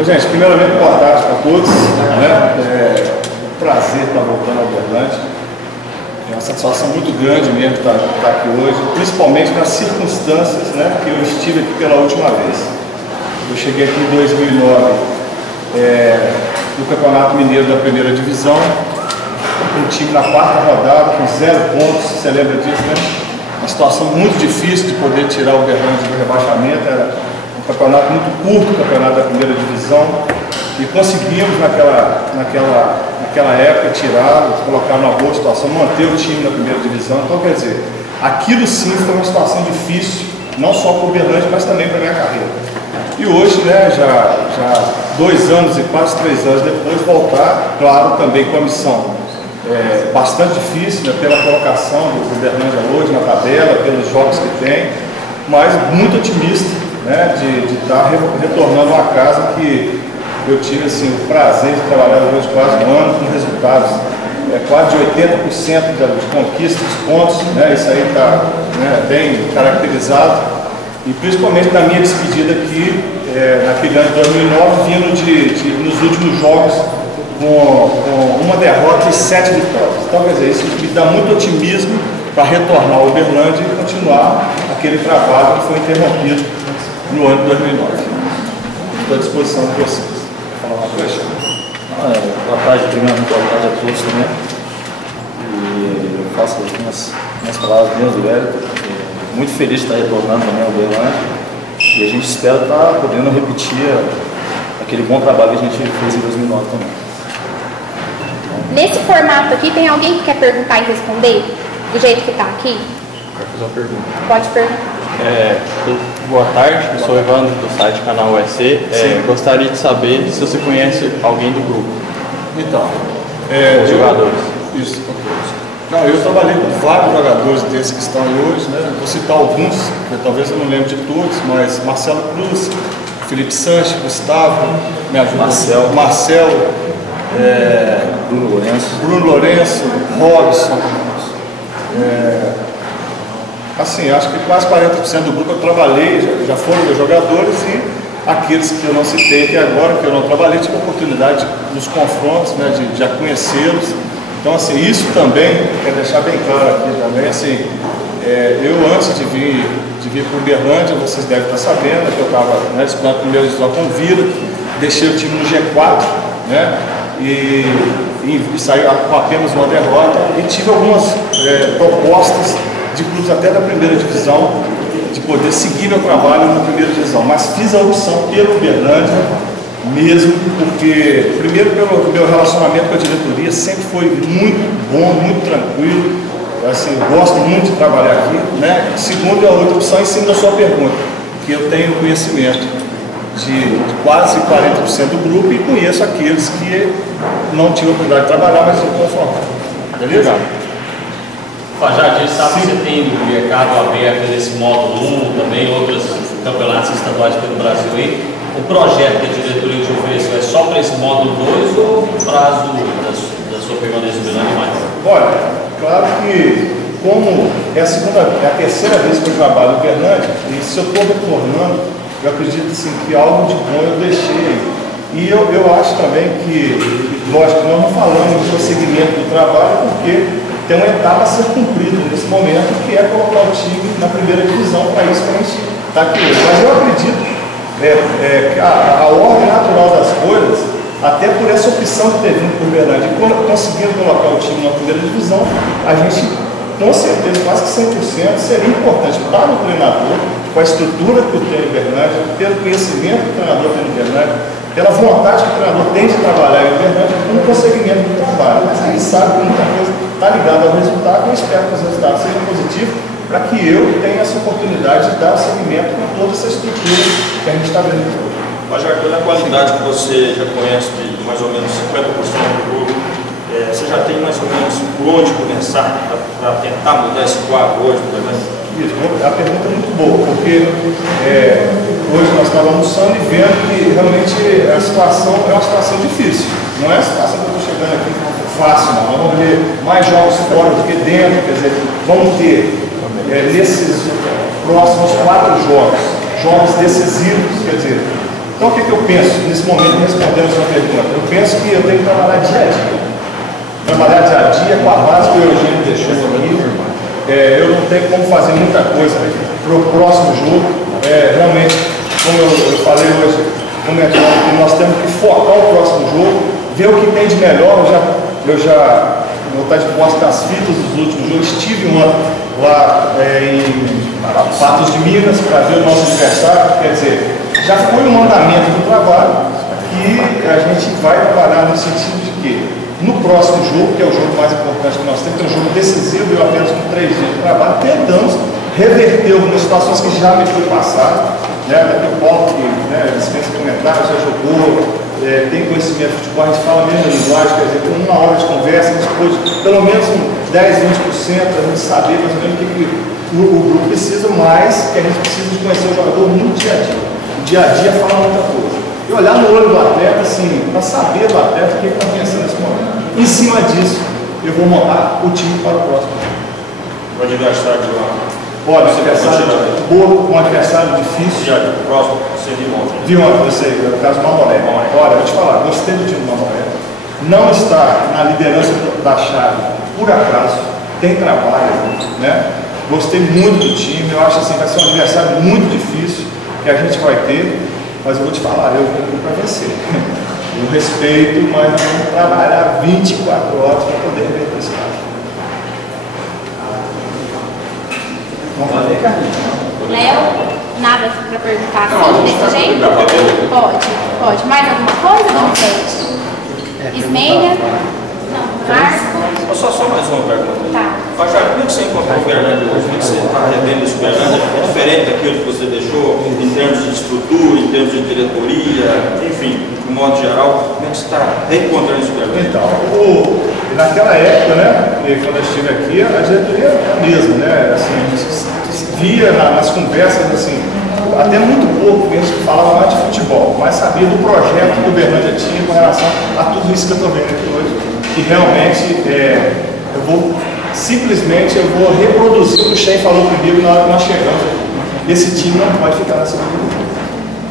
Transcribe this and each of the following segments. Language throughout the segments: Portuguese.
Ô, gente, primeiramente, boa tarde para todos. É um prazer estar voltando ao Uberlândia. É uma satisfação muito grande mesmo estar aqui hoje, principalmente nas circunstâncias, né, que eu estive aqui pela última vez. Eu cheguei aqui em 2009 no Campeonato Mineiro da Primeira Divisão, com o time na quarta rodada, com 0 pontos, você lembra disso, né? Uma situação muito difícil de poder tirar o Uberlândia do rebaixamento, era um campeonato muito curto, o campeonato da Primeira Divisão, e conseguimos naquela época tirar, colocar numa boa situação, manter o time na Primeira Divisão. Então, quer dizer, aquilo sim foi uma situação difícil, não só para o Uberlândia, mas também para a minha carreira. E hoje, né, já 2 anos e quase 3 anos depois, voltar, claro, também com a missão bastante difícil, né, pela colocação do Uberlândia hoje na tabela, pelos jogos que tem, mas muito otimista, né, de estar retornando a casa que eu tive assim, o prazer de trabalhar durante quase um ano com resultados quase de 80% de conquista dos pontos, né, isso aí está, né, bem caracterizado, e principalmente na minha despedida aqui, naquele ano de 2009, vindo nos últimos jogos com uma derrota e 7 vitórias. Então, quer dizer, isso me dá muito otimismo para retornar ao Uberlândia e continuar aquele trabalho que foi interrompido no ano de 2009. Estou à disposição de vocês. Falar uma coisa? Boa tarde, primeiro, boa tarde a todos também. E eu faço as minhas palavras bem do Wellington. Muito feliz de estar retornando também ao Uberlândia. E a gente espera estar podendo repetir aquele bom trabalho que a gente fez em 2009 também. Nesse formato aqui, tem alguém que quer perguntar e responder? Do jeito que está aqui? Quero fazer uma pergunta. Pode perguntar. Boa tarde, eu sou o Evandro do site Canal USC. Gostaria de saber se você conhece alguém do grupo. Então, os jogadores. Isso, não, eu trabalhei com vários jogadores desses que estão aí hoje, né? Vou citar alguns, que talvez eu não lembre de todos, mas Marcelo Cruz, Felipe Sanches, Gustavo, me ajuda. Marcelo, Bruno Lourenço, Robson. Assim, acho que quase 40% do grupo eu trabalhei, já foram meus jogadores, e aqueles que eu não citei até agora, que eu não trabalhei, tive a oportunidade nos confrontos, né, de já conhecê-los. Então, assim, isso também, quero deixar bem claro aqui também, assim, eu antes de vir para o Uberlândia, vocês devem estar sabendo que eu estava, né, disputando a primeira divisão com o Vila, deixei o time no G4, né, e saí com apenas uma derrota, e tive algumas propostas de clubes até da primeira divisão, de poder seguir meu trabalho na primeira divisão, mas fiz a opção pelo Uberlândia mesmo, porque primeiro pelo meu relacionamento com a diretoria sempre foi muito bom, muito tranquilo, assim, gosto muito de trabalhar aqui, né? Segundo, a outra opção em cima da sua pergunta, que eu tenho conhecimento de quase 40% do grupo e conheço aqueles que não tive a oportunidade de trabalhar, mas eu confrontar. Beleza? Já a gente sabe que você tem o mercado aberto nesse módulo 1, também outros campeonatos estaduais pelo Brasil aí. O projeto que a diretoria te ofereceu é só para esse módulo 2 ou o prazo da sua permanência no Uberlândia mais? Olha, claro que como é a terceira vez que eu trabalho no Uberlândia, e se eu estou retornando, eu acredito assim, que algo de bom eu deixei. E eu acho também que, lógico, nós não falamos do prosseguimento do trabalho, porque tem uma etapa a ser cumprida nesse momento, que é colocar o time na primeira divisão, para isso que a gente está aqui hoje. Mas eu acredito que a ordem natural das coisas, até por essa opção de ter vindo para o Uberlândia, e quando conseguindo colocar o time na primeira divisão, a gente, com certeza, quase que 100%, seria importante para o treinador, com a estrutura que tem no Uberlândia, pelo conhecimento que o treinador tem no Uberlândia, pela vontade que o treinador tem de trabalhar em Uberlândia, no prosseguimento do trabalho. Mas a gente sabe que muita coisa está ligada ao resultado, e eu espero que os resultados sejam positivos, para que eu tenha essa oportunidade de dar seguimento com toda essa estrutura que a gente está vendo hoje. Mas, Arthur, na qualidade que você já conhece de mais ou menos 50% do grupo, você já tem mais ou menos por onde começar para tentar mudar esse quadro hoje, por exemplo? Isso, a pergunta é muito boa, porque hoje nós estávamos almoçando e vendo que realmente a situação é uma situação difícil. Não é a situação que eu estou chegando aqui fácil, não. Nós vamos ver mais jogos fora do que dentro, quer dizer, vamos ter nesses próximos 4 jogos decisivos, quer dizer, Então o que eu penso nesse momento, respondendo a sua pergunta? Eu penso que eu tenho que trabalhar dia a dia. Trabalhar dia a dia com a base que o Eugênio deixou aqui. Eu não tenho como fazer muita coisa para o próximo jogo. Realmente, como eu falei hoje, que nós temos que focar o próximo jogo, ver o que tem de melhor. Eu já vou estar de posse das fitas dos últimos jogos. Estive lá em Patos de Minas para ver o nosso adversário. Quer dizer, já foi um mandamento do trabalho que a gente vai trabalhar no sentido de que no próximo jogo, que é o jogo mais importante que nós temos, que é um jogo decisivo, eu apenas com 3 dias de trabalho, tentamos reverter algumas situações que já me foi passado, né? Daqui o Paulo, que dispensa comentários, já jogou, tem conhecimento de futebol, a gente fala a mesma linguagem, quer dizer, com 1 hora de conversa, a gente pôde pelo menos 10, 20% a gente saber mais ou menos o que o grupo precisa, mas que a gente precisa de conhecer o jogador no dia a dia. O dia a dia fala muita coisa. E olhar no olho do atleta, assim, para saber do atleta o que ele está pensando nesse momento. Em cima disso, eu vou montar o time para o próximo. O adversário de lá. Olha, um adversário difícil. Já o próximo, você viu ontem. Viu ontem, você, no caso do Mamoré. Olha, eu vou te falar, gostei do time do Mamoré. Não está na liderança da chave por acaso, tem trabalho, né? Gostei muito do time, eu acho assim, vai ser um adversário muito difícil que a gente vai ter. Mas eu vou te falar, eu vou para vencer. Eu respeito, mas nós vamos trabalhar 24 horas para poder reverter esse caso. Vamos fazer, Carlinhos? Léo, nada para perguntar assim, desse jeito? Pode. Mais alguma coisa? Vamos ver. Ismeia? Não. Marco? Só mais uma pergunta. Tá. Fajar, como é que você encontrou o Uberlândia hoje? Como é que você está revendo esse Uberlândia? É diferente daquilo que você deixou em termos de estrutura, em termos de diretoria, enfim, de modo geral, como é que você está reencontrando esse Uberlândia? Então, naquela época, né, quando eu estive aqui, a diretoria era a mesma, né? Assim, a gente via nas conversas, assim, até muito pouco a gente falava mais de futebol, mas sabia do projeto que o Uberlândia tinha com relação a tudo isso que eu estou vendo aqui hoje. Que realmente eu vou reproduzir o que o Shein falou comigo na hora que nós chegamos aqui. Esse time não pode ficar na segunda divisão.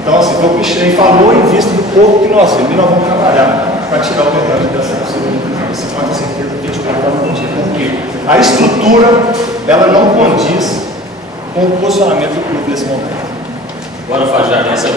Então, assim, foi o que o Shein falou em vista do pouco que nós vimos. E nós vamos trabalhar para tirar o Uberlândia dessa segunda divisão. Você pode ter certeza que a gente vai estar no dia. Porque a estrutura, ela não condiz com o posicionamento do clube nesse momento. Agora, Fajar, esse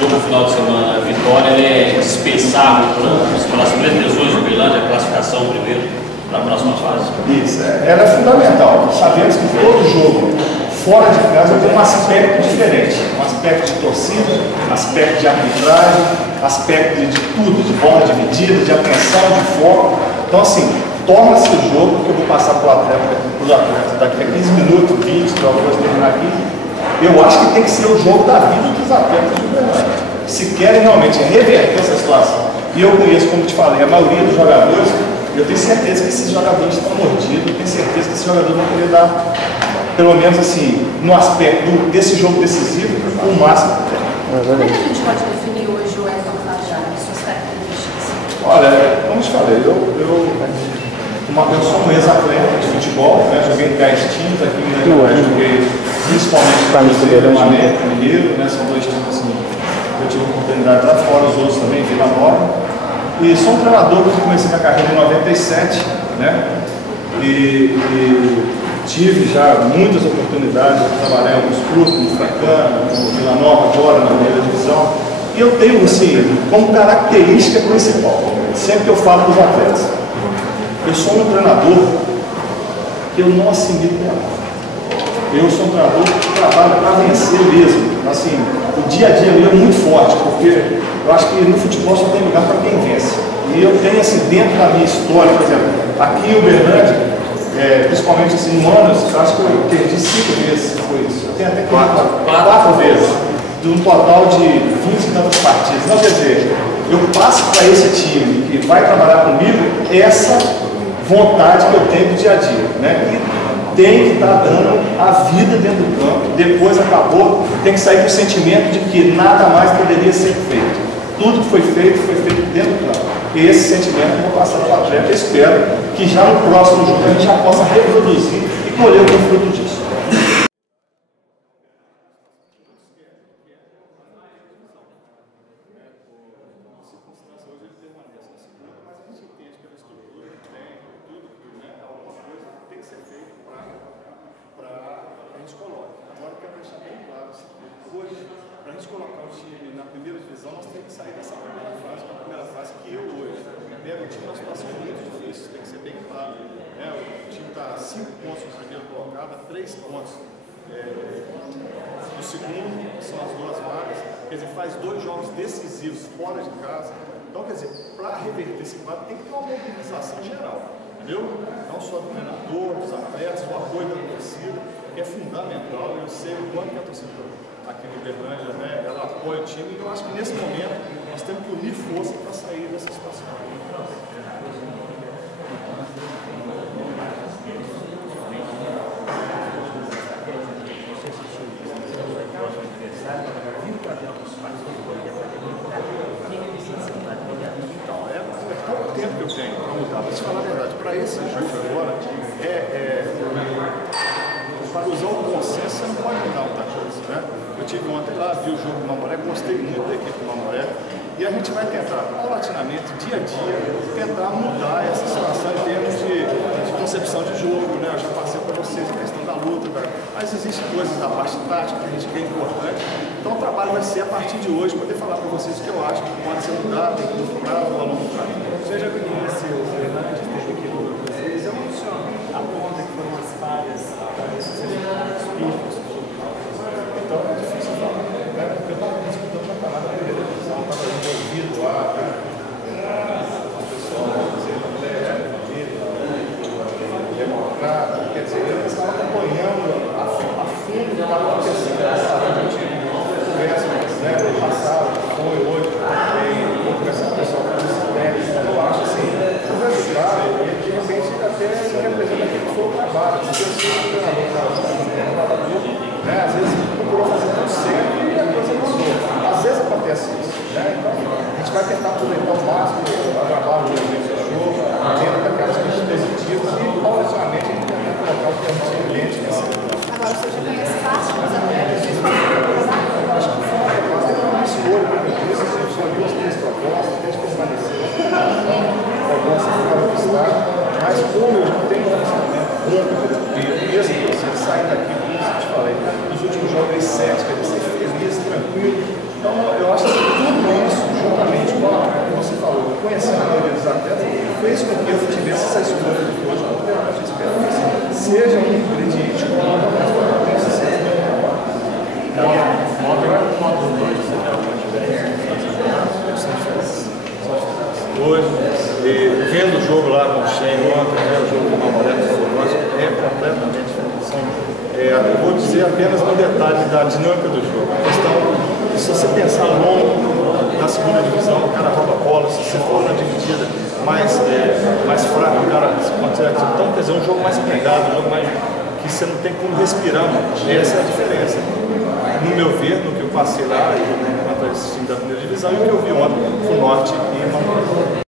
jogo no final de semana, a vitória é dispensável para as pretensões do Uberlândia, a classificação primeiro para a próxima fase. Isso, ela é fundamental. Sabemos que todo jogo fora de casa tem um aspecto diferente, um aspecto de torcida, aspecto de arbitragem, aspecto de tudo, de bola dividida, de atenção, de foco. Então, assim, torna-se o jogo que eu vou passar para os atletas daqui a 15 minutos, 20, para depois terminar aqui. Eu acho que tem que ser o jogo da vida dos atletas do Uberlândia. Se querem realmente reverter essa situação, e eu conheço, como te falei, a maioria dos jogadores, eu tenho certeza que esses jogadores estão mordidos, eu tenho certeza que esses jogadores vão querer dar, pelo menos assim, no aspecto desse jogo decisivo, o máximo que tem. Como é que a gente pode definir hoje o Elton Fajar, suas características? Olha, como te falei, eu sou um ex-atleta de futebol, né? Joguei em 10 times aqui em Minas, joguei principalmente no América Mineiro, né? São 2 times assim, eu tive a oportunidade de estar fora, os outros também, Vila Nova. E sou um treinador que comecei minha carreira em 97, né? E tive já muitas oportunidades de trabalhar em alguns clubes, no Fracana, no Vila Nova, agora na primeira divisão. E eu tenho, assim, como característica principal, sempre que eu falo para os atletas, eu sou um treinador que eu não assimilo nada. Eu sou um treinador que trabalha para vencer mesmo. Assim, o dia a dia meu é muito forte, porque eu acho que no futebol só tem lugar para quem vence. E eu tenho, assim, dentro da minha história, por exemplo, aqui em Uberlândia, principalmente assim, no ano, eu acho que eu perdi 5 vezes, foi isso. Eu tenho até 4 vezes, de um total de 20 e tantas partidas. Então, quer dizer, eu passo para esse time que vai trabalhar comigo essa vontade que eu tenho do dia a dia, né? E tem que estar dando a vida dentro do campo. Depois acabou, tem que sair com o sentimento de que nada mais poderia ser feito. Tudo que foi feito dentro do campo. E esse sentimento eu vou passar para o atleta. Eu espero que já no próximo jogo a gente já possa reproduzir e colher o fruto disso. o time numa situação muito difícil, tem que ser bem claro. O time está a 5 pontos no primeiro colocado, a 3 pontos no segundo, que são as 2 vagas. Quer dizer, faz 2 jogos decisivos fora de casa. Então, quer dizer, para reverter esse quadro tem que ter uma mobilização geral, entendeu? Não só do treinador, dos atletas, o apoio da torcida, que é fundamental. Eu sei o quanto que a torcida aqui no Uberlândia, né, ela apoia o time, e eu acho que nesse momento nós temos que unir força para sair dessa situação. Então, é pouco tempo que eu tenho para mudar. Vou te falar a verdade, para esse jogo agora, para usar o bom senso, você não pode mudar muita coisa, né? Eu tive ontem lá, vi o jogo do Mamoré, gostei muito da equipe do Mamoré, e a gente vai tentar, paulatinamente, dia a dia, tentar mudar essa situação em termos de concepção de jogo, né? Eu já passei para vocês a questão da luta, mas existem coisas da parte tática que a gente quer importante, então o trabalho vai ser, a partir de hoje, poder falar para vocês o que eu acho que pode ser mudado, em curto prazo ou a longo prazo. Você já conheceu os Uberlândia, teve aqui no Brasil, eles apontam que foram as falhas desses resultados picos. Então é difícil falar, né? Porque eu estava disputando a camada da televisão, estava envolvido lá, né? O pessoal dizendo democrata, quer dizer, eles estavam acompanhando a fundo o que estava acontecendo. A gente conversa, né? No passado, foi hoje, vou conversar com o pessoal com esse técnico, eu acho assim, o resultado, ele de repente até representa aquilo que foi o trabalho, porque eu sei que o treinador, né, às vezes procurou fazer tudo certo e a coisa não mudou. Às vezes acontece isso, né? Então a gente vai tentar aproveitar o máximo o trabalho do jogo, dentro daquelas coisas positivas e paulatinamente a gente vai tentar colocar o que a gente entende nesse. Agora você já conhece fácil os atletas de esporte? Acho que foi uma escolha, como eu disse, a gente escolheu as 3 propostas, desde que permanecer. Propostas ficaram no estado, mas como eu já tenho um pensamento mesmo que você sair daqui, como eu te falei, nos últimos jogos 7, quer dizer, feliz, tranquilo. Então eu acho que tudo isso, juntamente com o que você falou, conhecendo a maioria dos atletas, fez com que eu tivesse essa escolha de hoje, como eu espero que seja um ingrediente com a mais potência, seja um trabalho. Hoje, vendo o jogo lá com o Shen ontem, o jogo do Mamoré, é completamente diferente. Eu vou dizer apenas um detalhe da dinâmica do jogo. A questão, se você pensar longo na segunda divisão, o cara rouba a bola, se você for na dividida mais fraca, o cara consegue. Então, quer dizer, um jogo mais pegado, um jogo mais que você não tem como respirar. Essa é a diferença. No meu ver, no que eu passei lá, contra esse time da primeira divisão, e o que eu vi ontem, o Norte e o Mamoré.